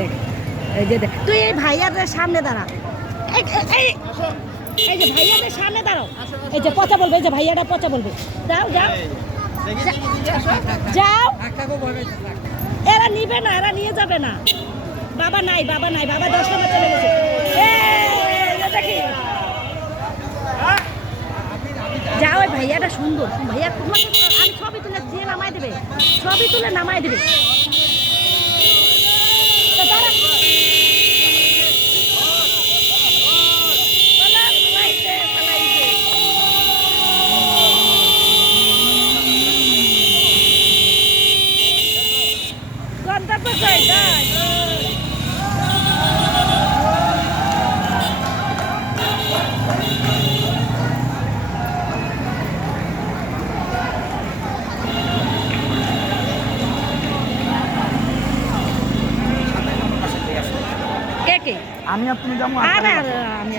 দেখ এই যে দেখ তুই এই ভাইয়াদের সামনে দাঁড়া এই যে ভাইয়াদের সামনে দাঁড়াও এই যে পচা বলবে এই যে ভাইয়াটা পচা বলবে যাও যাও যাও এরা নিবে না এরা নিয়ে যাবে না বাবা নাই বাবা 10 টাকা চলে গেছে যাও ওই ভাইয়াটা সুন্দর ভাইয়া তোমাকে আমি ছবি তুলে দিয়ে নামাই দেবে ছবি তুলে নামাই দেবে আমি আপনি যাবো আমি